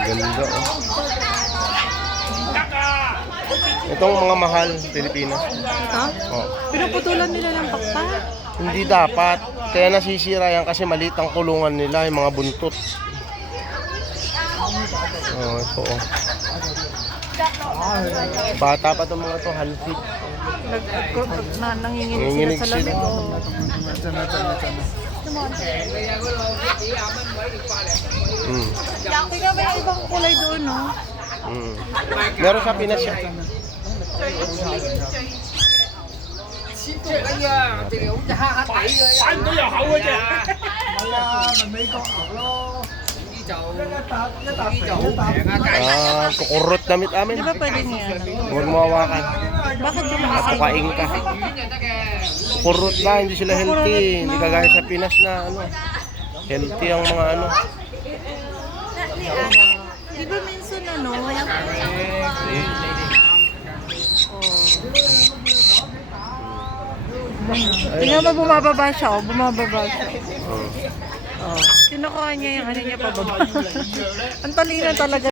Ganda, oh. Itong mga mahal, Pilipinas. Ito? Oh. Pinuputulan nila ng pakpak. Hindi dapat. Kaya nasisira yan kasi maliit ang kulungan nila, yung mga buntot. Oh, ito, oh. Bata pa itong mga ito, halfit. Nanginginig sila sa lamig. Tingnan mo yung ibang kulay doon, no? Meron sa Pinas siya. Kukurot damit amin. Di ba pwede niya? Huwag mawawakan. Bakit yung mga Matukain ka. Kukurot na, hindi sila healthy. Hindi kagaya sa Pinas na ano. Healthy ang mga ano. Di ba minsan ano? Tingnan mo bumababa siya, oh. Bumababa siya. Oh. Kinukuha niya yung ano niya pababa. Ang talino talaga.